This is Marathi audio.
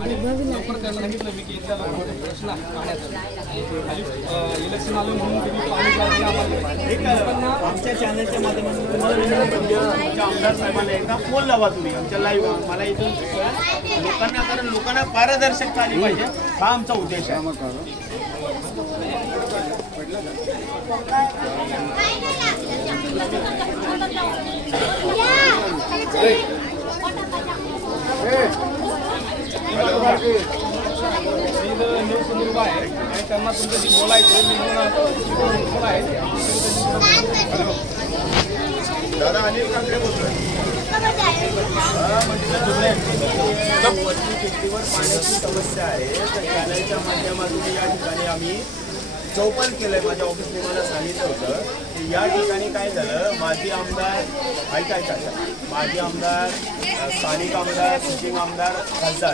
आणि लवकर त्यांना सांगितलं मी की इथल्या लोकांचा प्रश्न आहे पाण्याचा आणि इलेक्शन आलं म्हणून तुम्ही पाणी चालू आम्हाला आमच्या चॅनलच्या माध्यमातून तुम्हाला विनंती करतो, आमच्या आमदार साहेबांना एकदा फोन लावा तुम्ही आमच्या लाईव्ह. मला इथून लोकांना, कारण लोकांना पारदर्शकता आली पाहिजे, हा आमचा उद्देश आहे. न्यूज सिंधुदुर्ग आहे आणि त्यांना तुमच्याशी बोलायचं मी म्हणून आहे. दादा अनिल ठाकरे बोलतोय. शेतीवर पाण्याची समस्या आहे, तर चॅनलच्या माध्यमातून या ठिकाणी आम्ही चौपल केलंय. माझ्या ऑफिसने मला सांगितलं होतं की या ठिकाणी काय झालं, माजी आमदार ऐकायचं, माजी आमदार, स्थानिक आमदार, सिटिंग आमदार, खासदार